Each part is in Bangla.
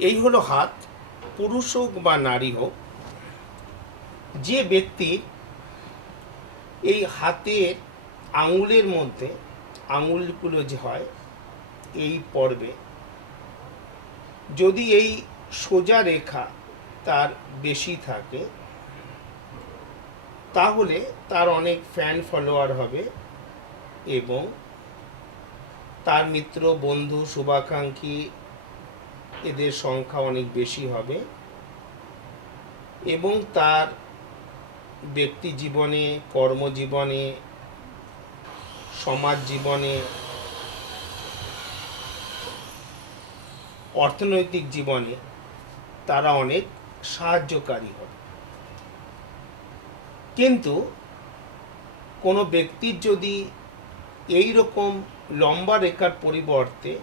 এই হলো হাত, পুরুষ হোক বা নারী হোক, যে ব্যক্তির এই হাতের আঙুলের মধ্যে, আঙুলগুলো যে হয়, এই পর্বে যদি এই সোজা রেখা তার বেশি থাকে, তাহলে তার অনেক ফ্যান ফলোয়ার হবে এবং তার মিত্র, বন্ধু, শুভাকাঙ্ক্ষী এদের সংখ্যা অনেক বেশি হবে। এবং তার ব্যক্তি জীবনে, কর্মজীবনে, সমাজ জীবনে, অর্থনৈতিক জীবনে তারা অনেক সাহায্যকারী হবে। কিন্তু কোনো ব্যক্তির যদি এই রকম লম্বা রেখার পরিবর্তে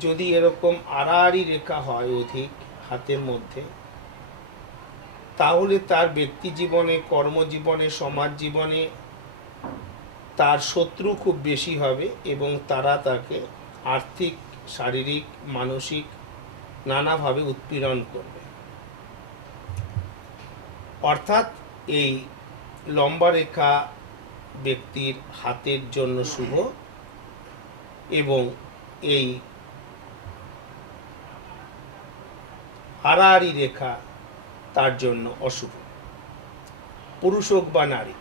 যদি এরকম আড়াআড়ি রেখা হয় অধিক হাতের মধ্যে, তাহলে তার ব্যক্তি জীবনে, কর্মজীবনে, সমাজ জীবনে তার শত্রু খুব বেশি হবে এবং তারা তাকে আর্থিক, শারীরিক, মানসিক নানাভাবে উৎপীড়ন করবে। অর্থাৎ এই লম্বা রেখা ব্যক্তির হাতের জন্য শুভ এবং এই হারাহারি রেখা তার জন্য অশুভ। পুরুষ হোক বা নারী